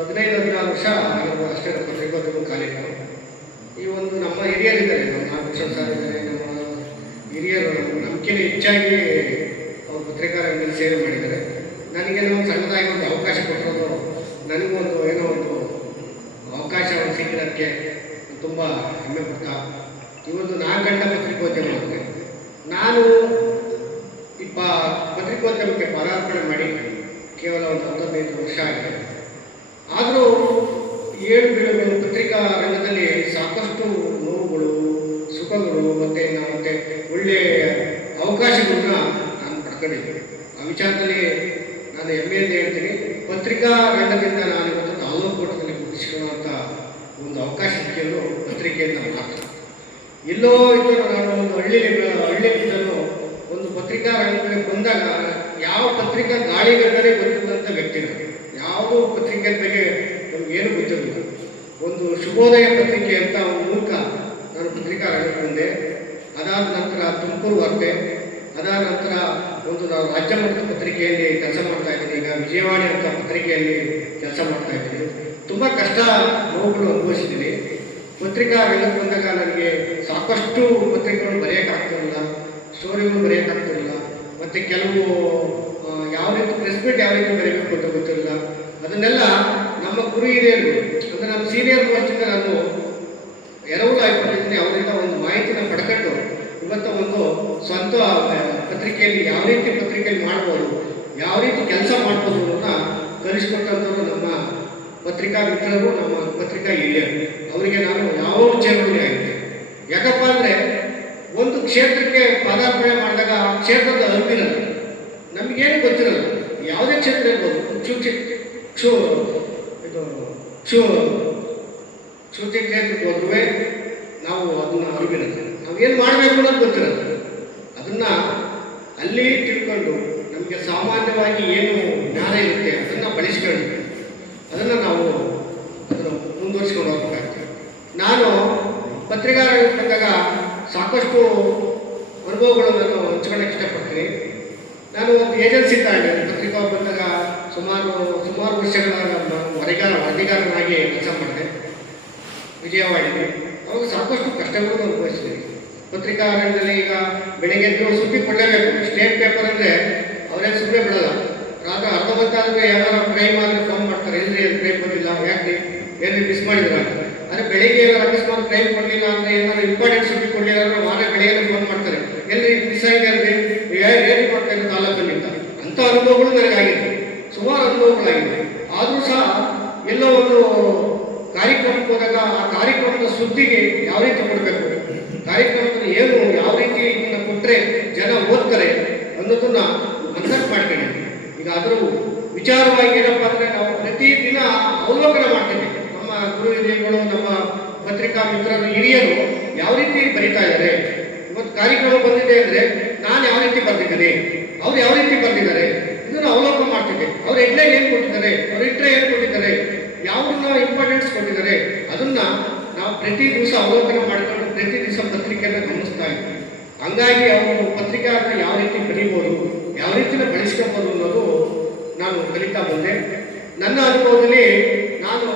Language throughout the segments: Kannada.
ಹದಿನೈದು ಹದಿನಾರು ವರ್ಷ ಆಗಿರ್ಬೋದು ಅಷ್ಟೇ ಪತ್ರಿಕೋದ್ಯಮ ಕಾರ್ಯಕ್ರಮ ಈ ಒಂದು ನಮ್ಮ ಹಿರಿಯರಿದ್ದಾರೆ, ನಮ್ಮ ನಾಗಭೂಷಣ್ ಸರ್ ಇದ್ದಾರೆ, ನಮ್ಮ ಹಿರಿಯರು ನಮ್ಗಿಂತ ಹೆಚ್ಚಾಗಿ ಅವರು ಪತ್ರಿಕಾರಂಗದಲ್ಲಿ ಸೇವೆ ಮಾಡಿದ್ದಾರೆ. ನನಗೆ ಒಂದು ಸಣ್ಣದಾಗಿ ಒಂದು ಅವಕಾಶ ಕೊಟ್ಟಿರೋದು, ನನಗೂ ಒಂದು ಏನೋ ಒಂದು ಅವಕಾಶ ಸಿಕ್ಕಿದ್ದಕ್ಕೆ ತುಂಬ ಹೆಮ್ಮೆ ಪಡ್ತಾ, ಈ ಒಂದು ಗಂಡ ಪತ್ರಿಕೋದ್ಯಮ ಅಂದರೆ ನಾನು ಈ ಪತ್ರಿಕೋದ್ಯಮಕ್ಕೆ ಪದಾರ್ಪಣೆ ಮಾಡಿ ಕೇವಲ ಒಂದು ಹತ್ತೊಂದೈದು ವರ್ಷ ಆಗಿದೆ. ಏಳು ಬೀಳುಗಳು ಪತ್ರಿಕಾ ರಂಗದಲ್ಲಿ ಸಾಕಷ್ಟು ನೋವುಗಳು, ಸುಖಗಳು ಮತ್ತು ಮತ್ತೆ ಒಳ್ಳೆಯ ಅವಕಾಶಗಳನ್ನ ನಾನು ಪಡ್ಕೊಂಡಿದ್ದೀನಿ. ಆ ವಿಚಾರದಲ್ಲಿ ನಾನು ಅಂತ ಹೇಳ್ತೀನಿ. ಪತ್ರಿಕಾ ರಂಗದಿಂದ ನಾನು ಇವತ್ತು ತಾಲೂಕು ಮಟ್ಟದಲ್ಲಿ ಗುರುತಿಸಿಕೊಳ್ಳುವಂಥ ಒಂದು ಅವಕಾಶ ಸಿಕ್ಕಿರೋದು ಪತ್ರಿಕೆಯಿಂದ ಮಾತ್ರ. ಎಲ್ಲೋ ಇದ್ದರೂ ನಾನು ಒಂದು ಹಳ್ಳಿ ಹಳ್ಳಿಯಿಂದಲೂ ಒಂದು ಪತ್ರಿಕಾ ರಂಗದಲ್ಲಿ ಬಂದಾಗ ಯಾವ ಪತ್ರಿಕಾ ಗಾಳಿಗಂದರೆ ಬಂದಿದ್ದಂಥ ವ್ಯಕ್ತಿ ನಾನು. ಯಾವುದೋ ಪತ್ರಿಕೆ ಬಗ್ಗೆ ನಮ್ಗೆ ಏನು ಗೊತ್ತಿರಲಿಲ್ಲ ಒಂದು ಶುಭೋದಯ ಪತ್ರಿಕೆ ಅಂತ ಒಂದು ಮೂಲಕ ನಾನು ಪತ್ರಿಕಾ ಬಂದೆ ಅದಾದ ನಂತರ ತುಮಕೂರು ವಾರ್ತೆ, ಅದಾದ ನಂತರ ಒಂದು ನಾವು ರಾಜ್ಯ ಮಟ್ಟದ ಪತ್ರಿಕೆಯಲ್ಲಿ ಕೆಲಸ ಮಾಡ್ತಾ ಇದ್ದೀನಿ. ಈಗ ವಿಜಯವಾಣಿ ಅಂತ ಪತ್ರಿಕೆಯಲ್ಲಿ ಕೆಲಸ ಮಾಡ್ತಾ ಇದ್ದೀನಿ. ತುಂಬ ಕಷ್ಟ ನೋವುಗಳು ಅನುಭವಿಸಿದ್ದೀನಿ. ಪತ್ರಿಕಾ ರಂಗಕ್ಕೆ ಬಂದಾಗ ನನಗೆ ಸಾಕಷ್ಟು ಪತ್ರಿಕೆಗಳು ಬರೆಯೋಕ್ಕಾಗ್ತಿರಲಿಲ್ಲ, ಸ್ಟೋರಿಗಳು ಬರೆಯೋಕ್ಕಾಗ್ತಿರಲಿಲ್ಲ, ಮತ್ತು ಕೆಲವು ಯಾವ ರೀತಿ ಪ್ರೆಸ್ ಮೀಟ್ ಯಾವ ರೀತಿ ಬರೀಬೇಕು ಅಂತ ಗೊತ್ತಿರಲಿಲ್ಲ. ಅದನ್ನೆಲ್ಲ ನಮ್ಮ ಗುರು ಹಿರಿಯರು ನಮ್ಮ ಸೀನಿಯರ್ ಮೋಸ್ಟಿಂದ ನಾನು ಎರವಲು ಆಗಿಕೊಂಡಿದ್ದೀನಿ ಅವರಿಂದ ಒಂದು ಮಾಹಿತಿನ ಪಡ್ಕೊಂಡು ಇವತ್ತು ಒಂದು ಸ್ವಂತ ಪತ್ರಿಕೆಯಲ್ಲಿ ಯಾವ ರೀತಿ ಪತ್ರಿಕೆಯಲ್ಲಿ ಮಾಡ್ಬೋದು, ಯಾವ ರೀತಿ ಕೆಲಸ ಮಾಡ್ಬೋದು ಅನ್ನೋದನ್ನ ಕಲಿಸ್ಕೊಟ್ಟಂಥವ್ರು ನಮ್ಮ ಪತ್ರಿಕಾ ಮಿತ್ರರು, ನಮ್ಮ ಪತ್ರಿಕಾ ಹಿರಿಯರು. ಅವರಿಗೆ ನಾನು ಯಾವ ವಿಚಾರದಲ್ಲಿ ಆಗಿದೆ ಯಾಕಪ್ಪ ಅಂದರೆ ಒಂದು ಕ್ಷೇತ್ರಕ್ಕೆ ಪದಾರ್ಪಣೆ ಮಾಡಿದಾಗ ಆ ಕ್ಷೇತ್ರದ ಅರಿವಿರಲ್ಲ ನಮಗೇನು ಗೊತ್ತಿರಲ್ಲ. ಯಾವುದೇ ಕ್ಷೇತ್ರ ಇರ್ಬೋದು. ಕ್ಷು ಕ್ಷು ಇದು ಕ್ಷು ಕ್ಷುತಿ ಕ್ಷೇತ್ರಕ್ಕೆ ಹೋದ್ರೂ ನಾವು ಅದನ್ನ ನಾವು ನಾವೇನು ಮಾಡಬೇಕು ಅನ್ನೋದು ಗೊತ್ತಿರಲ್ಲ. ಅದನ್ನು ಅಲ್ಲಿ ತಿಳ್ಕೊಂಡು ನಮಗೆ ಸಾಮಾನ್ಯವಾಗಿ ಏನು ಜ್ಞಾನ ಇರುತ್ತೆ ಅದನ್ನು ಬಳಸ್ಕೊಂಡು ಅದನ್ನು ನಾವು ಅದನ್ನು ಮುಂದುವರಿಸ್ಕೊಂಡು ಹೋಗ್ಬೇಕಾಗ್ತದೆ. ನಾನು ಪತ್ರಿಕಾ ರಂಗಕ್ಕೆ ಬಂದಾಗ ಸಾಕಷ್ಟು ಅನುಭವಗಳನ್ನು ನಾನು ಹಂಚ್ಕೊಳ್ಳೋಕೆ ಇಷ್ಟಪಡ್ತೀನಿ. ನಾನು ಒಂದು ಏಜೆನ್ಸಿ ತಗೊಂಡೆ ಸುಮಾರು ಸುಮಾರು ವರ್ಷಗಳ ನಾನು ವರದಿಗಾರ ವರದಿಗಾರನಾಗಿ ಕೆಲಸ ಮಾಡಿದೆ. ವಿಜಯವಾಡಿಗೆ ಅವರು ಸಾಕಷ್ಟು ಕಷ್ಟಗಳನ್ನು ಅನುಭವಿಸಿದೆ ಪತ್ರಿಕಾ ರಂಗದಲ್ಲಿ ಈಗ ಬೆಳಗ್ಗೆ ಎದ್ದು ಸುದ್ದಿ ಕೊಡಲೇಬೇಕು ಸ್ಟೇಟ್ ಪೇಪರ್ ಅಂದರೆ ಅವರೇನು ಸುಮ್ಮನೆ ಬಿಡಲ್ಲ. ರಾತ್ರಿ ಅರ್ಧ ಹೊತ್ತಾದರೆ ಯಾರು ಕ್ರೈಮ್ ಆದರೆ ಫೋನ್ ಮಾಡ್ತಾರೆ. ಎಲ್ರಿ ಕ್ರೈಮ್ ಬಂದಿಲ್ಲ ಯಾಕೆ ಎಲ್ಲಿ ಮಿಸ್ ಮಾಡಿದ್ರ? ಆದರೆ ಬೆಳಿಗ್ಗೆ ಅಕಸ್ಮಾತ್ ಕ್ರೈಮ್ ಕೊಡಲಿಲ್ಲ ಅಂದರೆ ಏನಾದ್ರು ಇಂಪಾರ್ಟೆಂಟ್ ಸುದ್ದಿ ಕೊಡಲಿಲ್ಲ ಅಂದರೆ ವಾರ ಬೆಳಿಗ್ಗೆ ಫೋನ್ ಮಾಡ್ತಾರೆ. ಎಲ್ಲಿ ಮಿಸ್ ಆಗಿದೆ ಅಂದರೆ ಏನು ತಾಲೂಕಲ್ಲಿ ಅಂತ. ಅಂಥ ಅನುಭವಗಳು ನನಗಾಗಿದೆ. ಸುಮಾರು ಅನುಭವಗಳಾಗಿದೆ ಆದರೂ ಸಹ ಎಲ್ಲ ಒಂದು ಕಾರ್ಯಕ್ರಮಕ್ಕೆ ಹೋದಾಗ ಆ ಕಾರ್ಯಕ್ರಮದ ಸುದ್ದಿಗೆ ಯಾವ ರೀತಿ ಕೊಡಬೇಕು ಕಾರ್ಯಕ್ರಮದಲ್ಲಿ ಏನು ಯಾವ ರೀತಿ ಇದನ್ನ ಕೊಟ್ಟರೆ ಜನ ಓದ್ತಾರೆ ಅನ್ನೋದನ್ನ ಮನಸ್ಸು ಮಾಡ್ಕೊಂಡಿದ್ದೀವಿ ಈಗ ಅದರ ವಿಚಾರವಾಗಿ ಏನಪ್ಪ ಅಂದರೆ ನಾವು ಪ್ರತಿ ದಿನ ಅವಲೋಕನ ಮಾಡ್ತೇವೆ. ನಮ್ಮ ಗುರು ನಮ್ಮ ಪತ್ರಿಕಾ ಮಿತ್ರರು, ಹಿರಿಯರು ಯಾವ ರೀತಿ ಬರಿತಾ ಇದ್ದಾರೆ? ಇವತ್ತು ಕಾರ್ಯಕ್ರಮ ಬಂದಿದೆ ಅಂದರೆ ನಾನು ಯಾವ ರೀತಿ ಬರ್ತಿದ್ದೇನೆ? ಅವ್ರು ಯಾವ ರೀತಿ ಬರ್ತಿದ್ದಾರೆ ಇದನ್ನು ಅವಲೋಕನ ಮಾಡ್ತಿದ್ದೆ ಅವ್ರ ಹೆಡ್ಲೈನ್ ಏನು ಕೊಟ್ಟಿದ್ದಾರೆ? ಅವ್ರ ಏನು ಕೊಟ್ಟಿದ್ದಾರೆ? ಯಾವ್ದನ್ನ ಇಂಪಾರ್ಟೆನ್ಸ್ ಕೊಟ್ಟಿದ್ದಾರೆ? ಅದನ್ನ ನಾವು ಪ್ರತಿ ದಿವಸ ಅವಲೋಕನ ಮಾಡಿಕೊಂಡು ಪ್ರತಿ ದಿವಸ ಪತ್ರಿಕೆಯನ್ನು ಗಮನಿಸ್ತಾ ಇದ್ವಿ ಹಂಗಾಗಿ ಅವರು ಪತ್ರಿಕೆಯನ್ನು ಯಾವ ರೀತಿ ಬರೀಬೋದು ಯಾವ ರೀತಿ ಬೆಳೆಸ್ಕೋಬೋದು ಅನ್ನೋದು ನಾನು ಕಲಿತಾ ಬಂದೆ. ನನ್ನ ಅನುಭವದಲ್ಲಿ ನಾನು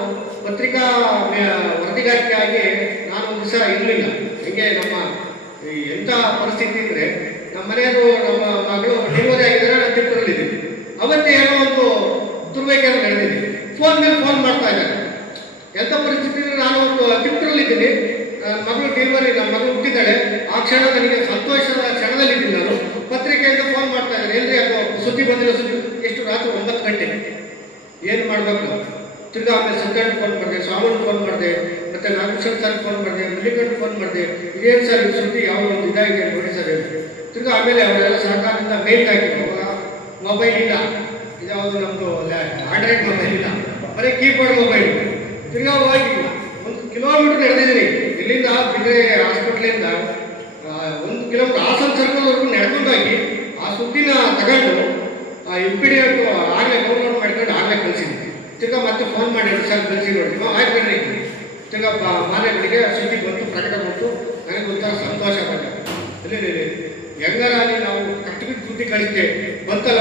ಪತ್ರಿಕಾ ವರದಿಗಾರಿಕೆಯಾಗಿ ನಾನು ಒಂದು ದಿವಸ ಇರಲಿಲ್ಲ. ಹೀಗೆ ನಮ್ಮ ಎಂಥ ಪರಿಸ್ಥಿತಿ ಅಂದರೆ ನಮ್ಮ ಮನೆಯವರು, ನಮ್ಮ ಮಗಳು ಡೆಲಿವರಿ ಆಗಿದ್ದಾರೆ ನಾನು ತಿರುಪತಿಯಲ್ಲಿದ್ದೀನಿ ಅವತ್ತೇ ಏನೋ ಒಂದು ದುರ್ವ್ಯಾಖ್ಯಾನ ನಡೆದಿದೆ ಫೋನ್ ಮೇಲೆ ಫೋನ್ ಮಾಡ್ತಾ ಇದ್ದಾರೆ ಎಂಥ ಪರಿಸ್ಥಿತಿಯಲ್ಲಿ ನಾನು ಒಂದು ತಿರುಪತಿಯಲ್ಲಿದ್ದೀನಿ ಮಗಳು ಡೆಲಿವರಿ ನಮ್ಮ ಮಗಳು ಹುಟ್ಟಿದ್ದಾಳೆ. ಆ ಕ್ಷಣ ನನಗೆ ಸಂತೋಷದ ಕ್ಷಣದಲ್ಲಿದ್ದೀನಿ ನಾನು. ಪತ್ರಿಕೆಯಿಂದ ಫೋನ್ ಮಾಡ್ತಾ ಇದ್ದಾರೆ ಎಲ್ರಿ ಅದು ಸುದ್ದಿ ಬಂದಿರೋ ಸುದ್ದಿ? ಎಷ್ಟು ರಾತ್ರಿ ಒಂಬತ್ತು ಗಂಟೆ. ಏನು ಮಾಡಬೇಕು? ತಿರ್ಗಾ ಆಮೇಲೆ ಸತ್ಯಣ್ಣ ಫೋನ್ ಮಾಡಿದೆ ಸ್ವಾಮಿ ಫೋನ್ ಮಾಡಿದೆ, ಮತ್ತೆ ನಾಗೇಶ್ವರ ಸರ್ ಫೋನ್ ಮಾಡಿದೆ ಮಲ್ಲಿಕಣ್ಣ ಫೋನ್ ಮಾಡಿದೆ. ಏನು ಸರ್ ಈ ಸುದ್ದಿ? ಯಾವ ಒಂದು ಇದಾಗಿದೆ ನೋಡಿ ಸರ್ ಇದು ತಿರ್ಗಾ ಆಮೇಲೆ ಅವರೆಲ್ಲ ಸರ್ಕಾರದಿಂದ ಮೇಲ್ ಹಾಕಿದ್ರು. ಮೊಬೈಲ್ ಇಲ್ಲ. ಇದ್ಯಾವುದು ನಮ್ಮದು ಆಂಡ್ರಾಯ್ಡ್ ಮೊಬೈಲ್ ಇಲ್ಲ. ಬರೀ ಕೀಪ್ಯಾಡ್ ಮೊಬೈಲ್ ತಿರ್ಗಾ ಹೋಗಿ ಒಂದು ಕಿಲೋಮೀಟರ್ ನಡೆದಿದ್ದೀನಿ. ಇಲ್ಲಿಂದ ಬಿಡ್ರೆ ಹಾಸ್ಪಿಟ್ಲಿಂದ ಒಂದು ಕಿಲೋಮೀಟರ್ ಹಾಸನ ಸರ್ಕಲ್ವರೆಗೂ ನಡೆದೋದಾಗಿ ಆ ಸುದ್ದಿನ ತಗೊಂಡು ಎಂ ಪಿ ಡಿ ಅದು ಆಗಲೇ ಡೌನ್ಲೋಡ್ ಮಾಡ್ಕೊಂಡು ಆಗಲೇ ಕಳಿಸಿದ್ವಿ. ತಿರ್ಗಾ ಮತ್ತೆ ಫೋನ್ ಮಾಡಿ ಎರಡು ಸಲ ಕಳಿಸಿ ನೋಡ್ತೀವಿ ಆಯ್ತು ಬಿಡ್ರಿ. ತಿರ್ಗಾ ಮಾಲೆ ಬೆಳಿಗ್ಗೆ ಸುದ್ದಿ ಬಂತು, ಪ್ರಕಟ ಬಂತು. ನನಗೆ ಗೊತ್ತಾಗ ಸಂತೋಷ ಪಟ್ಟ ಇಲ್ಲಿ ಹೆಂಗಾರ ನಾವು ಕಟ್ಟಬಿಟ್ಟು ದುಡ್ಡು ಕಳಿಸ್ತೇವೆ ಬಂತಲ್ಲ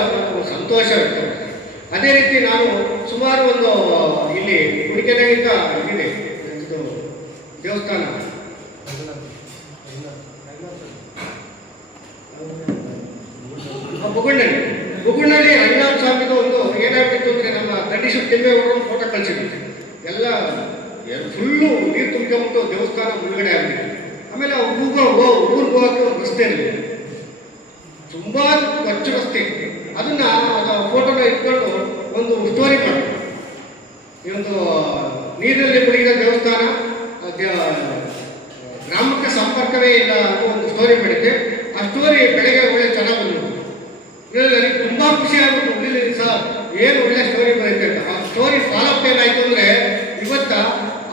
ಸಂತೋಷ ವ್ಯಕ್ತಪಡ್ತಾರೆ ಅದೇ ರೀತಿ ನಾನು ಸುಮಾರು ಒಂದು ಇಲ್ಲಿ ಕುಡಿಕೆನಾಗಿದ್ದ ಇದಿದೆ ಇದು ದೇವಸ್ಥಾನ. ಬುಗುಣ್ಣಳ್ಳಿ ಬುಗುಣ್ಣಳ್ಳಿ ರಂಗನಾಥ ಸ್ವಾಮಿದು ಒಂದು ಏನಾಗ್ಬಿಟ್ಟು ಅಂದ್ರೆ ನಮ್ಮ ಕಂಡೀಷನ್ ತಿಮ್ಮೇಗೌಡರು ಒಂದು ಫೋಟೋ ಕಳಿಸಿದ್ರು. ಎಲ್ಲ ಫುಲ್ಲು ನೀರು ತುಂಬ್ಕೊಂಬಿಟ್ಟು ದೇವಸ್ಥಾನ ಮುಳುಗಡೆ ಆಗಿದೆ ಆಮೇಲೆ ಊರಿಗೆ ಹೋಗಕ್ಕೆ ಒಂದು ರಸ್ತೆ ತುಂಬಾ ಖರ್ಚು ರಸ್ತೆ ಅದನ್ನ ಆ ಫೋಟೋನ ಇಟ್ಕೊಂಡು ಒಂದು ಸ್ಟೋರಿ ಮಾಡಿ ಈ ಒಂದು ನೀರಿನಲ್ಲಿ ಮುಳುಗಿದ ದೇವಸ್ಥಾನ ಗ್ರಾಮಕ್ಕೆ ಸಂಪರ್ಕವೇ ಇಲ್ಲ ಅನ್ನೋ ಒಂದು ಸ್ಟೋರಿ ಮಾಡಿದ್ದೆ ಆ ಸ್ಟೋರಿ ಬೆಳಗ್ಗೆ ಒಳ್ಳೆ ಚೆನ್ನಾಗಿ ಬಂದಿತ್ತು ಇದ್ರಲ್ಲಿ ನನಗೆ ತುಂಬಾ ಖುಷಿ ಆಗುತ್ತೆ ಇಲ್ಲಿ ಸರ್ ಏನು ಒಳ್ಳೆ ಸ್ಟೋರಿ ಬರುತ್ತೆ ಅಂತ ಆ ಸ್ಟೋರಿ ಫಾಲೋಅಪ್ ಏನಾಯ್ತು ಅಂದ್ರೆ ಇವತ್ತ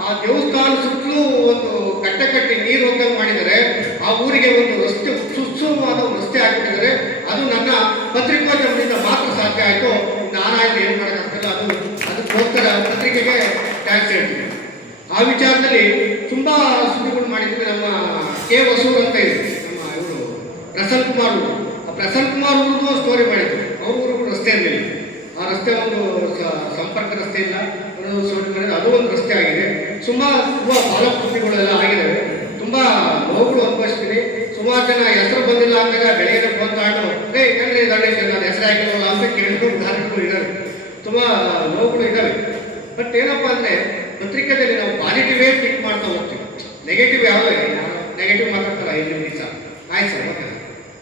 ಆ ದೇವಸ್ಥಾನ ಸುತ್ತಲೂ ಒಂದು ಕಟ್ಟೆ ಕಟ್ಟಿ ನೀರು ಹೋಗಂಗೆ ಮಾಡಿದರೆ ಆ ಊರಿಗೆ ಒಂದು ರಸ್ತೆ ಸುಸೂಮವಾದ ಒಂದು ರಸ್ತೆ ಹಾಕಿಟ್ಟಿದ್ದಾರೆ ಅದು ನನ್ನ ಪತ್ರಿಕೋದ್ಯಮದಿಂದ ಮಾತ್ರ ಸಾಧ್ಯ ಆಯಿತು ನಾನಾಯ್ತು ಏನು ಮಾಡೋಕ್ಕಾಗ್ತಿಲ್ಲ ಅದು ಅದಕ್ಕೋಸ್ಕರ ಪತ್ರಿಕೆಗೆ ಟ್ಯಾಕ್ಸ್ ಹೇಳ್ತೀನಿ ವಿಚಾರದಲ್ಲಿ ತುಂಬಾ ಸುದ್ದಿಗಳು ಮಾಡಿದ್ವಿ ನಮ್ಮ ಕೆ ವಸೂರ್ ಅಂತ ಇದೆ ನಮ್ಮ ಇವರು ಪ್ರಸನ್ನ ಕುಮಾರ್ ಆ ಪ್ರಸನ್ನ ಕುಮಾರ್ ಅವ್ರದ್ದು ಸ್ಟೋರಿ ಮಾಡಿದ್ರು ಅವರು ರಸ್ತೆ ಇರಲಿಲ್ಲ ಆ ರಸ್ತೆ ಒಂದು ಸಂಪರ್ಕ ರಸ್ತೆ ಇಲ್ಲ. ಅದು ಒಂದು ರಸ್ತೆ ಆಗಿದೆ. ಸುಮಾರು ತುಂಬಾ ಬಾಲ ಕೃತಿಗಳೆಲ್ಲ ಆಗಿದ್ದಾವೆ ತುಂಬಾ ನೋವುಗಳು ಅನುಭವಿಸ್ತೀನಿ ಸುಮಾರು ಜನ ಹೆಸರು ಬಂದಿಲ್ಲ ಅಂದಾಗ ಬೆಳಗ್ಗೆ ತಗೊಂಡು ಏ ಗಣೇಶ್ ನಾನು ಹೆಸರು ಆಗಿರೋಲ್ಲ ಅಂತ ಕೇಳಿದ್ರು ಉದಾಹರಣೆಗಳು ಇದ್ದಾವೆ ತುಂಬಾ ನೋವುಗಳು ಇದ್ದಾವೆ ಬಟ್ ಏನಪ್ಪಾ ಅಂದ್ರೆ ಪತ್ರಿಕೆಯಲ್ಲಿ ನಾವು ಪಾಸಿಟಿವೇ ಥಿಂಕ್ ಮಾಡ್ತಾ ಹೋಗ್ತೀವಿ. ನೆಗೆಟಿವ್ ಯಾವ ನೆಗೆಟಿವ್ ಮಾತಾಡ್ತಾರ ಐದು ದಿವಸ ಆಯ್ತು ಸರ್, ಓಕೆ.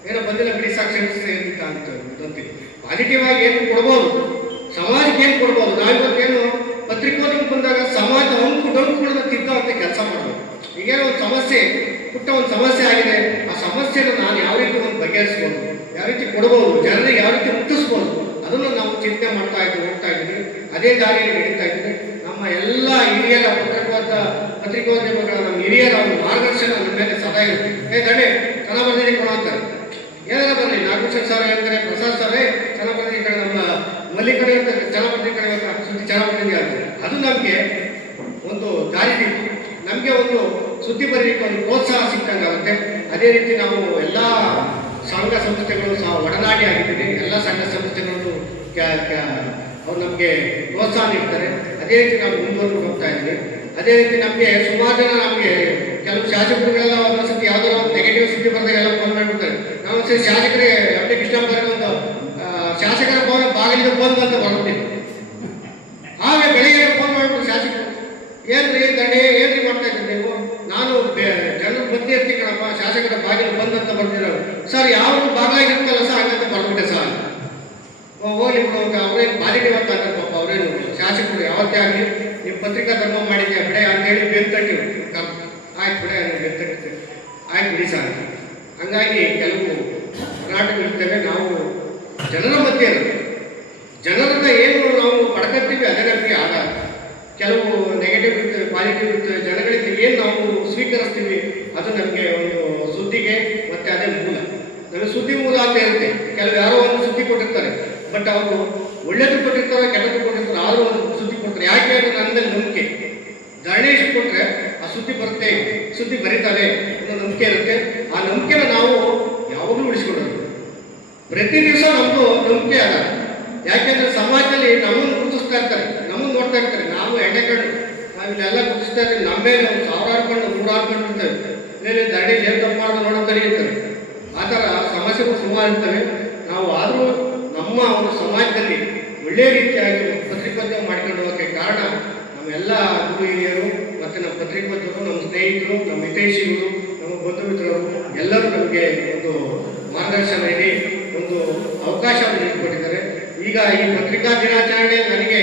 ಏನೋ ಬಂದಿಲ್ಲ ಬಿಡಿ ಸಾಕು, ಕ್ಷಮಿಸಿ ಅಂತ ಅಂತ ಅಂತೀವಿ ಪಾಸಿಟಿವ್ ಆಗಿ ಏನು ಕೊಡ್ಬೋದು? ಸಮಾಜಕ್ಕೆ ಏನು ಕೊಡ್ಬೋದು? ನಾವಿವತ್ತೇನು ಪತ್ರಿಕೋದ್ಯಮ ಬಂದಾಗ ಸಮಾಜ ಅಂಕು ಡೊಂಕುಗಳನ್ನ ಅಂತ ಕೆಲಸ ಮಾಡಬೇಕು ಈಗೇನೋ ಒಂದು ಸಮಸ್ಯೆ, ಪುಟ್ಟ ಒಂದು ಸಮಸ್ಯೆ ಆಗಿದೆ. ಆ ಸಮಸ್ಯೆಯನ್ನು ನಾನು ಯಾವ ರೀತಿ ಒಂದು ಬಗೆಹರಿಸ್ಬೋದು? ಯಾವ ರೀತಿ ಕೊಡ್ಬೋದು? ಜನರಿಗೆ ಯಾವ ರೀತಿ ಮುಟ್ಟಿಸ್ಬೋದು? ಅದನ್ನು ನಾವು ಚಿಂತೆ ಮಾಡ್ತಾ ಇದ್ದೀವಿ ಹೋಗ್ತಾ ಇದ್ದೀವಿ ಅದೇ ದಾರಿಯಲ್ಲಿ ನಡೀತಾ ಇದ್ದೀವಿ ಎಲ್ಲ ಹಿರಿಯರ ಪತ್ರಿಕೋದ ಪತ್ರಿಕೋದ್ಯಮಗಳ ನಮ್ಮ ಹಿರಿಯರ ಒಂದು ಮಾರ್ಗದರ್ಶನ ನಮ್ಮ ಮೇಲೆ ಸದಾ ಇರುತ್ತೆ. ಏ ಚೆನ್ನಾಗಿ ಬಂದಿದೆ ಕೊಡ ಅಂತಾರೆ ಏನಾರ ಬರಲಿ ನಾಗೇಶ್ವರ ಸರ್ ಹೇಳ್ತಾರೆ ಪ್ರಸಾದ್ ಸಾರೇ ಬಂದಿದೆ ಕಡೆ ನಮ್ಮ ಮಲ್ಲಿಕಡೆ ಅಂತ ಈ ಕಡೆ ಸುದ್ದಿ ಅಂತಾರೆ ಅದು ನಮಗೆ ಒಂದು ದಾರಿ ನಮಗೆ ಒಂದು ಸುದ್ದಿ ಬರೀಲಿಕ್ಕೆ ಒಂದು ಪ್ರೋತ್ಸಾಹ ಸಿಕ್ಕಂಗೆ ಆಗುತ್ತೆ ಅದೇ ರೀತಿ ನಾವು ಎಲ್ಲ ಸಂಘ ಸಂಸ್ಥೆಗಳು ಸಹ ಒಡನಾಡಿ ಆಗಿದ್ದೀವಿ. ಎಲ್ಲ ಸಂಘ ಸಂಸ್ಥೆಗಳು ಕ್ಯಾ- ಕ್ಯಾ- ಅವ್ರು ನಮಗೆ ಪ್ರೋತ್ಸಾಹ ನೀಡ್ತಾರೆ. ಅದೇ ರೀತಿ ನಾವು ಮುಂದುವರೆದು ಹೋಗ್ತಾ ಇದ್ವಿ. ಅದೇ ರೀತಿ ನಮಗೆ ಸುಮಾರು ಜನ ನಮಗೆ ಕೆಲವು ಶಾಸಕರುಗಳೆಲ್ಲ ಒಂದೊಂದ್ಸತಿ ಯಾವುದೋ ಒಂದು ನೆಗೆಟಿವ್ ಸುದ್ದಿ ಬಂದಾಗ ಎಲ್ಲ ಫೋನ್ ಮಾಡಿಬಿಡ್ತಾರೆ. ನಾವು ಸರಿ ಶಾಸಕರೇ ಎಂ ಡಿ ಕೃಷ್ಣಪ್ಪರಿಗೆ ಒಂದು ಶಾಸಕರ ಫೋನ್ ಬಾಗಿಲಿಗೆ ಬಂದು ಅಂತ ಬರ್ಬಿಟ್ಟಿದ್ವಿ ಆಗ ಬೆಳಿಗ್ಗೆ ಫೋನ್ ಮಾಡ್ಬಿಟ್ಟು ಶಾಸಕರು. ಏನ್ರಿ ದಂಡೆ, ಏನ್ರಿ ಮಾಡ್ತಾ ಇದ್ದೀರಿ ನೀವು? ನಾನು ಜನರು ಬಂದಿರ್ತೀನಿ ಕಣಪ್ಪ, ಶಾಸಕರ ಬಾಗಿಲು ಬಂದಂತ ಬರ್ತಿರೋ ಸರ್ ಯಾವ ಬಾಗಿಲಾಗಿರ್ತಲ್ಲ ಸರ್ ಹಂಗಂತ ಬರ್ಬಿಟ್ಟೆ ಸರ್ ಓ, ಹೋಗ್ಲಿ ಬಿಡು ಅಂತ ಅವ್ರೇನು ಪಾಸಿಟಿವ್ ಅಂತ ಅಂತಾರೆ ಪಾಪ ಅವ್ರೇನು ಶಾಸಕರು ಯಾವತ್ತೇ ಆಗಲಿ ನೀವು ಪತ್ರಿಕಾ ಧರ್ಮ ಮಾಡಿದ್ಯಾ ಬಿಡೆ ಅಂತೇಳಿ ಬೆಂತಟ್ಟಿ ಆಯ್ತು ಬಿಡೆ ಬೆಂತಟ್ಟಿ ಆಯ್ತು ಬಿಡಿ ಸರ್ ಹಂಗಾಗಿ ಕೆಲವು ಹೋರಾಟಗಳಿರ್ತವೆ ನಾವು ಜನರ ಮಧ್ಯೆ ಇರೋದು ಜನರನ್ನ ಏನು ನಾವು ಪಡ್ಕೊತೀವಿ ಅದೇ ನಮಗೆ ಆಗಲ್ಲ ಕೆಲವು ನೆಗೆಟಿವ್ ಇರ್ತವೆ ಪಾಸಿಟಿವ್ ಇರ್ತವೆ ಜನಗಳಿಗೆ ಏನು ನಾವು ಸ್ವೀಕರಿಸ್ತೀವಿ ಅದು ನಮಗೆ ಒಂದು ಸುದ್ದಿಗೆ ಮತ್ತೆ ಅದೇ ಮೂಲ. ನಮಗೆ ಸುದ್ದಿ ಮೂಲ ಅಂತ ಇರುತ್ತೆ. ಕೆಲವು ಯಾರೋ ಒಂದು ಸುದ್ದಿ ಕೊಟ್ಟಿರ್ತಾರೆ. ಬಟ್ ಅವರು ಒಳ್ಳೇದು ಕೊಟ್ಟಿರ್ತಾರೆ ಕೆಟ್ಟದ್ದು ಕೊಟ್ಟಿರ್ತಾರೆ, ಆದರೂ ಒಂದು ಸುದ್ದಿ ಕೊಡ್ತಾರೆ. ಯಾಕೆ ಅಂದ್ರೆ ನನ್ನ ಮೇಲೆ ನಂಬಿಕೆ. ಗಣೇಶ್ ಕೊಟ್ಟರೆ ಆ ಸುದ್ದಿ ಬರುತ್ತೆ, ಸುದ್ದಿ ಬರೀತಾರೆ ಅನ್ನೋ ನಂಬಿಕೆ ಇರುತ್ತೆ. ಆ ನಂಬಿಕೆನ ನಾವು ಯಾವಾಗಲೂ ಉಳಿಸ್ಕೊಳ್ಳೋದು. ಪ್ರತಿ ದಿವಸ ನಮ್ಮದು ನಂಬಿಕೆ ಅಲ್ಲ ಯಾಕೆಂದ್ರೆ ಸಮಾಜದಲ್ಲಿ ನಮ್ಮನ್ನು ಗುರುತಿಸ್ತಾ ಇರ್ತಾರೆ. ನಮ್ಮನ್ನು ನೋಡ್ತಾ ಇರ್ತಾರೆ. ನಾವು ಎಣ್ಣೆ ಕಣ್ಣು. ನಾವು ಕುದಿಸ್ತಾರೆ ಮೇಲೆ ಒಂದು ಸಾವಿರಾರು ಕಣ್ಣು ನೂರಾರು ಕಣ್ಣು ಇರ್ತವೆ. ಮೇಲೆ ದಡಿ ಏನು ತಪ್ಪು ಮಾಡೋದು ನೋಡೋ ಕರೀತಾರೆ ಆ ಥರ ಸಮಸ್ಯೆಗಳು ಸುಮಾರು ಇರ್ತವೆ. ನಾವು ಆದರೂ ನಮ್ಮ ಒಂದು ಸಮಾಜದಲ್ಲಿ ಒಳ್ಳೆಯ ರೀತಿಯಾಗಿ ಪತ್ರಿಕೋದ್ಯಮ ಮಾಡ್ಕೊಂಡು ಹೋಗೋಕ್ಕೆ ಕಾರಣ ನಮ್ಮೆಲ್ಲ ಗುರು ಹಿರಿಯರು ಮತ್ತು ನಮ್ಮ ಪತ್ರಿಕೋದ್ಯಮರು ನಮ್ಮ ಸ್ನೇಹಿತರು, ನಮ್ಮ ಹಿತೈಷಿಗಳು, ನಮ್ಮ ಬಂಧು ಮಿತ್ರರು ಎಲ್ಲರೂ ನಮಗೆ ಒಂದು ಮಾರ್ಗದರ್ಶನ ನೀಡಿ ಒಂದು ಅವಕಾಶವನ್ನು ನೀಡಿಕೊಟ್ಟಿದ್ದಾರೆ. ಈಗ ಈ ಪತ್ರಿಕಾ ದಿನಾಚರಣೆ ನನಗೆ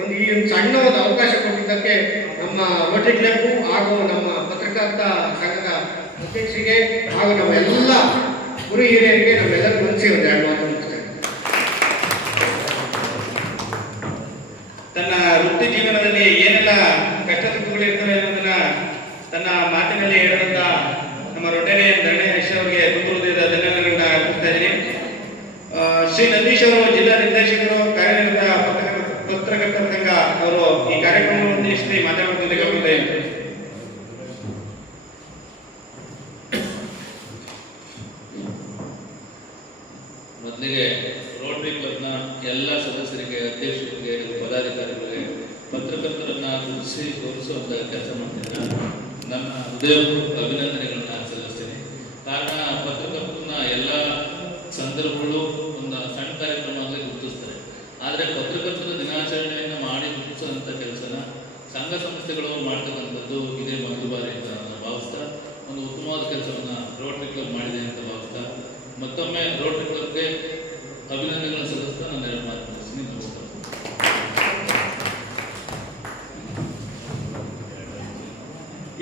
ಒಂದು ಈ ಒಂದು ಸಣ್ಣ ಒಂದು ಅವಕಾಶ ಕೊಟ್ಟಿದ್ದಕ್ಕೆ ನಮ್ಮ ರೋಟರಿ ಕ್ಲಬ್ ಹಾಗೂ ನಮ್ಮ ಪತ್ರಕರ್ತ ಸಂಘದ ಅಧ್ಯಕ್ಷರಿಗೆ ಹಾಗೂ ನಮ್ಮೆಲ್ಲ ಗುರು ಹಿರಿಯರಿಗೆ ನಮ್ಮೆಲ್ಲರೂ ಮನಸ್ಸಿರುತ್ತೆ ಎರಡು ಮಾತು ತನ್ನ ವೃತ್ತಿ ಜೀವನದಲ್ಲಿ ಏನೆಲ್ಲ ಕಷ್ಟ ಸುಖಗಳು ಅನ್ನೋದನ್ನ ತನ್ನ ಮಾತಿನಲ್ಲಿ ಹೇಳುವಂತ ನಮ್ಮ ರೊಟೇರಿಯನ್ ಧರಣೇಶ್ ಅವರಿಗೆ ತುಂಬ ಹೃದಯದ ಧನ್ಯವಾದಗಳನ್ನ ಅರ್ಪಿಸ್ತಾ ಇದ್ದೀನಿ ಆ, ಶ್ರೀ ನಂದೀಶ್ ಅವರು ಜಿಲ್ಲಾ ನಿರ್ದೇಶಕರು ಕಾರ್ಯನಿರತ ಪತ್ರಕರ್ತ ಪತ್ರಕರ್ತರ ಸಂಘ ಅವರು ಈ ಕಾರ್ಯಕ್ರಮವನ್ನು ಉದ್ದೇಶಿಸಿ ಮಾತಾಡುವಂತೆ ಕೇಳ್ಕೊಳ್ತಾ ಇದ್ದೀನಿ ಮೊದಲು ಮೊದಲಿಗೆ ರೋಟರಿ ಕ್ಲಬ್ನ ಎಲ್ಲ ಸದಸ್ಯರಿಗೆ ಅಧ್ಯಕ್ಷರಿಗೆ ಪದಾಧಿಕಾರಿಗಳಿಗೆ ಪತ್ರಕರ್ತರನ್ನ ಗುರುತಿಸಿ ತೋರಿಸುವಂತಹ ಕೆಲಸ ಮಾಡ್ತೇನೆ ನನ್ನ ಹೃದಯಪೂರ್ವಕ ಅಭಿನಂದನೆಗಳನ್ನ ಸಲ್ಲಿಸ್ತೀನಿ. ಕಾರಣ ಪತ್ರಕರ್ತರನ್ನ ಎಲ್ಲ ಸಂದರ್ಭಗಳು ಒಂದು ಸಣ್ಣ ಕಾರ್ಯಕ್ರಮದಲ್ಲಿ ಗುರುತಿಸ್ತಾರೆ. ಆದರೆ ಪತ್ರಕರ್ತರ ದಿನಾಚರಣೆಯನ್ನು ಮಾಡಿ ಗುರುತಿಸುವಂಥ ಕೆಲಸನ ಸಂಘ ಸಂಸ್ಥೆಗಳು ಮಾಡ್ತಕ್ಕಂಥದ್ದು ಇದೇ ಮೊದಲ ಬಾರಿ ಅಂತ ಭಾವಿಸ್ತಾ, ಒಂದು ಉತ್ತಮವಾದ ಕೆಲಸವನ್ನು ರೋಟರಿ ಕ್ಲಬ್ ಮಾಡಿದೆ ಅಂತ ಭಾವಿಸ್ತಾ, ಮತ್ತೊಮ್ಮೆ ರೋಟರಿ ಕ್ಲಬ್ಗೆ ಅಭಿನಂದನೆಗಳನ್ನು ಸಲ್ಲಿಸ್ತಾ ನಾನು ಎರಡು ಮಾತು ಮುಗಿಸ್ತೀನಿ ನಮಸ್ಕಾರ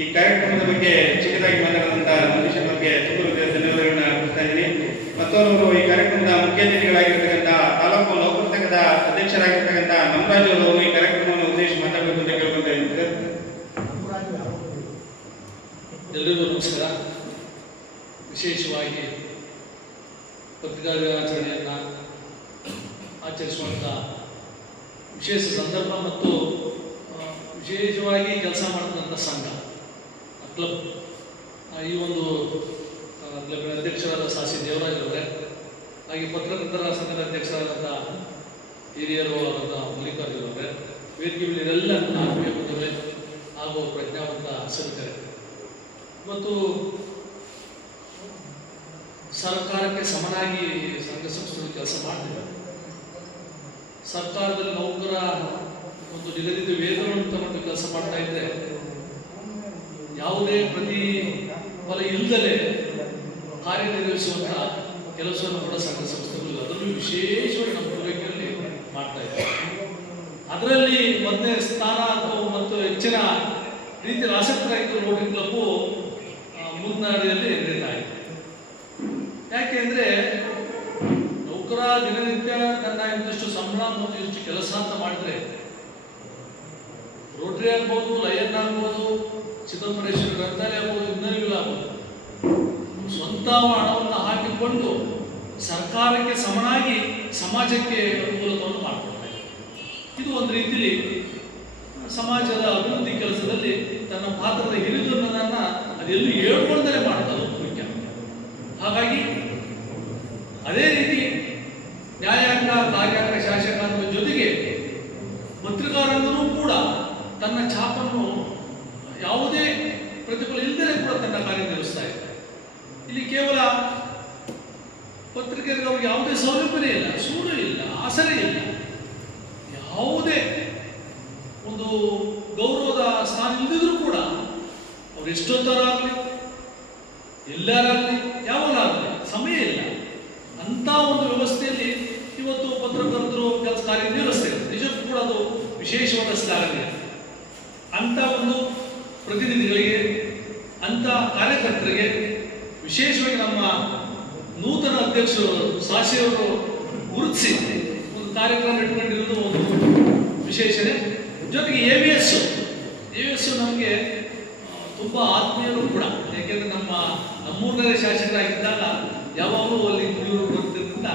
ಈ ಕಾರ್ಯಕ್ರಮದ ಬಗ್ಗೆ ಚಿಕ್ಕದಾಗಿ ಮಾತನಾಡಿದಂಥ ನಂದೀಶ್ ಬಗ್ಗೆ ತುಂಬ ಧನ್ಯವಾದಗಳನ್ನ ಕೊಡ್ತಾ ಇದ್ದೀನಿ. ಮತ್ತೊಬ್ಬರು ಈ ಕಾರ್ಯಕ್ರಮದ ಮುಖ್ಯ ಅತಿಥಿಗಳಾಗಿರ್ತಕ್ಕಂಥ ತಾಲೂಕು ನೌಕರ ಸಂಘದ ಅಧ್ಯಕ್ಷರಾಗಿರ್ತಕ್ಕಂಥ ನಮರಾಜ್ ಅವರು ಈ ಕಾರ್ಯಕ್ರಮವನ್ನು ಉದ್ದೇಶ ಮಾತಾಡಬೇಕು ಅಂತ ಕೇಳ್ಕೊತಾ ಇದ್ದೀನಿ ಸರ್. ಎಲ್ರಿಗೂ ನಮಸ್ಕಾರ. ವಿಶೇಷವಾಗಿ ಪತ್ರಿಕಾ ದಿನಾಚರಣೆಯನ್ನು ಆಚರಿಸುವಂಥ ವಿಶೇಷ ಸಂದರ್ಭ ಮತ್ತು ವಿಶೇಷವಾಗಿ ಕೆಲಸ ಮಾಡ್ತಕ್ಕಂಥ ಸಂಘ. ಕ್ಲಬ್ ಈ ಒಂದು ಕ್ಲಬ್ನ ಅಧ್ಯಕ್ಷರಾದ ಸಾಸಿ ದೇವರಾಜ್ ಅವರೇ ಹಾಗೆ ಪತ್ರಕರ್ತರ ಸಂಘದ ಅಧ್ಯಕ್ಷರಾದಂಥ ಹಿರಿಯರು ಆದಂಥ ಮಲ್ಲಿಕಾರ್ಜುನ್ ಅವರೇ ವೇದಿಕೆ ಮೇಲಿರೆಲ್ಲ ನನ್ನ ಆತ್ಮೀಯ ಬಂಧುಗಳೇ ಹಾಗೂ ಪ್ರಜ್ಞಾವಂತ ಸದಕರೇ ಮತ್ತು ಸರ್ಕಾರಕ್ಕೆ ಸಮನಾಗಿ ಸಂಘ ಸಂಸ್ಥೆಗಳು ಕೆಲಸ ಮಾಡ್ತಿದ್ದಾರೆ ಸರ್ಕಾರದಲ್ಲಿ ನೌಕರ ಒಂದು ನಿಗದಿತ ವೇತನವನ್ನು ತಗೊಂಡು ಕೆಲಸ ಮಾಡ್ತಾ ಇದ್ರೆ ಯಾವುದೇ ಪ್ರತಿ ಫಲ ಇಲ್ಲದಲೇ ಕಾರ್ಯನಿರ್ವಹಿಸುವಂತಹ ಕೆಲಸವನ್ನು ಕೂಡ ಸಂಘ ಸಂಸ್ಥೆಗಳು ಅದರಲ್ಲೂ ವಿಶೇಷವಾಗಿ ನಮ್ಮ ಪೂರೈಕೆಯಲ್ಲಿ ಮಾಡ್ತಾ ಇದ್ದಾರೆ. ಅದರಲ್ಲಿ ಮೊದಲನೇ ಸ್ಥಾನ ಅಥವಾ ಮತ್ತು ಹೆಚ್ಚಿನ ರೀತಿಯಲ್ಲಿ ಆಸಕ್ತರಾಗಿದ್ದ ರೋಟರಿ ಕ್ಲಬ್ಬು ಮುನ್ನಡೆಯಲ್ಲಿ ನಡೀತಾ ಇದೆ. ಯಾಕೆ ಅಂದ್ರೆ ನೌಕರ ದಿನನಿತ್ಯ ತನ್ನ ಇಂತಿಷ್ಟು ಸಂಬಳ ಮತ್ತು ಇಷ್ಟು ಕೆಲಸ ಅಂತ ಮಾಡಿದ್ರೆ ರೋಟರಿ ಆಗ್ಬೋದು, ಲಯನ್ ಆಗ್ಬೋದು ಚಿದಂಬರೇಶ್ವರ ಗ್ರಂಥಾಲಯ ಆಗ್ಬೋದು ಸ್ವಂತ ಹಣವನ್ನು ಹಾಕಿಕೊಂಡು ಸರ್ಕಾರಕ್ಕೆ ಸಮನಾಗಿ ಸಮಾಜಕ್ಕೆ ಅನುಕೂಲವನ್ನು ಮಾಡಿಕೊಡ್ತಾರೆ ಇದು ಒಂದು ರೀತಿಯಲ್ಲಿ ಸಮಾಜದ ಅಭಿವೃದ್ಧಿ ಕೆಲಸದಲ್ಲಿ ತನ್ನ ಪಾತ್ರದ ಹಿರಿದನ್ನ ಅದೆಲ್ಲೂ ಹೇಳ್ಕೊಂಡಲೇ ಮಾಡ್ತಾರೆ ಮುಖ್ಯ. ಹಾಗಾಗಿ ಅದೇ ರೀತಿ ನ್ಯಾಯಾಂಗ, ಕಾರ್ಯಾಂಗ ಶಾಸಕಾಂಗದ ಜೊತೆಗೆ ಪತ್ರಿಕಾರಂಗನೂ ಕೂಡ ತನ್ನ ಛಾಪನ್ನು ಯಾವುದೇ ಪ್ರತಿಫಲ ಇಲ್ಲದೇ ಕೂಡ ತನ್ನ ಕಾರ್ಯನಿರ್ವಹಿಸ್ತಾ ಇದೆ ಇಲ್ಲಿ ಕೇವಲ ಪತ್ರಿಕೆಗೆ ಅವ್ರಿಗೆ ಯಾವುದೇ ಸೌಲಭ್ಯವೇ ಇಲ್ಲ ಸೂರು ಇಲ್ಲ, ಆಸರೆ ಇಲ್ಲ. ಯಾವುದೇ ಒಂದು ಗೌರವದ ಸ್ಥಾನ ಇಲ್ಲದಿದ್ರೂ ಕೂಡ ಅವ್ರು ಎಷ್ಟೊತ್ತರಾಗಲಿ, ಎಲ್ಲರಾಗಲಿ ಯಾವಾಗಲಾಗಲಿ ಸಮಯ ಇಲ್ಲ. ಅಂತ ಒಂದು ವ್ಯವಸ್ಥೆಯಲ್ಲಿ ಇವತ್ತು ಪತ್ರಕರ್ತರು ಕೆಲಸ ಕಾರ್ಯನಿರ್ವಹಿಸ್ತಾರೆ ನಿಜಕ್ಕೂ ಕೂಡ ಅದು ವಿಶೇಷವಾದ ಸ್ಥಾನ ಅಂತ ಒಂದು ಪ್ರತಿನಿಧಿಗಳಿಗೆ ಅಂತ ಕಾರ್ಯಕರ್ತರಿಗೆ ವಿಶೇಷವಾಗಿ ನಮ್ಮ ನೂತನ ಅಧ್ಯಕ್ಷರು ಸಾಶಿಯವರು ಗುರುತಿಸಿ ಒಂದು ಕಾರ್ಯಕ್ರಮ ಇಟ್ಕೊಂಡಿರೋದು ಒಂದು ವಿಶೇಷಣೆ ಜೊತೆಗೆ A V S A V S ನಮಗೆ ತುಂಬ ಆತ್ಮೀಯರು ಕೂಡ. ಯಾಕೆಂದ್ರೆ ನಮ್ಮ ನಮ್ಮೂರನೇ ಶಾಸಕರಾಗಿದ್ದಾಗ ಯಾವಾಗಲೂ ಅಲ್ಲಿ ಇವರು ಬರ್ತಿದ್ರಿಂದ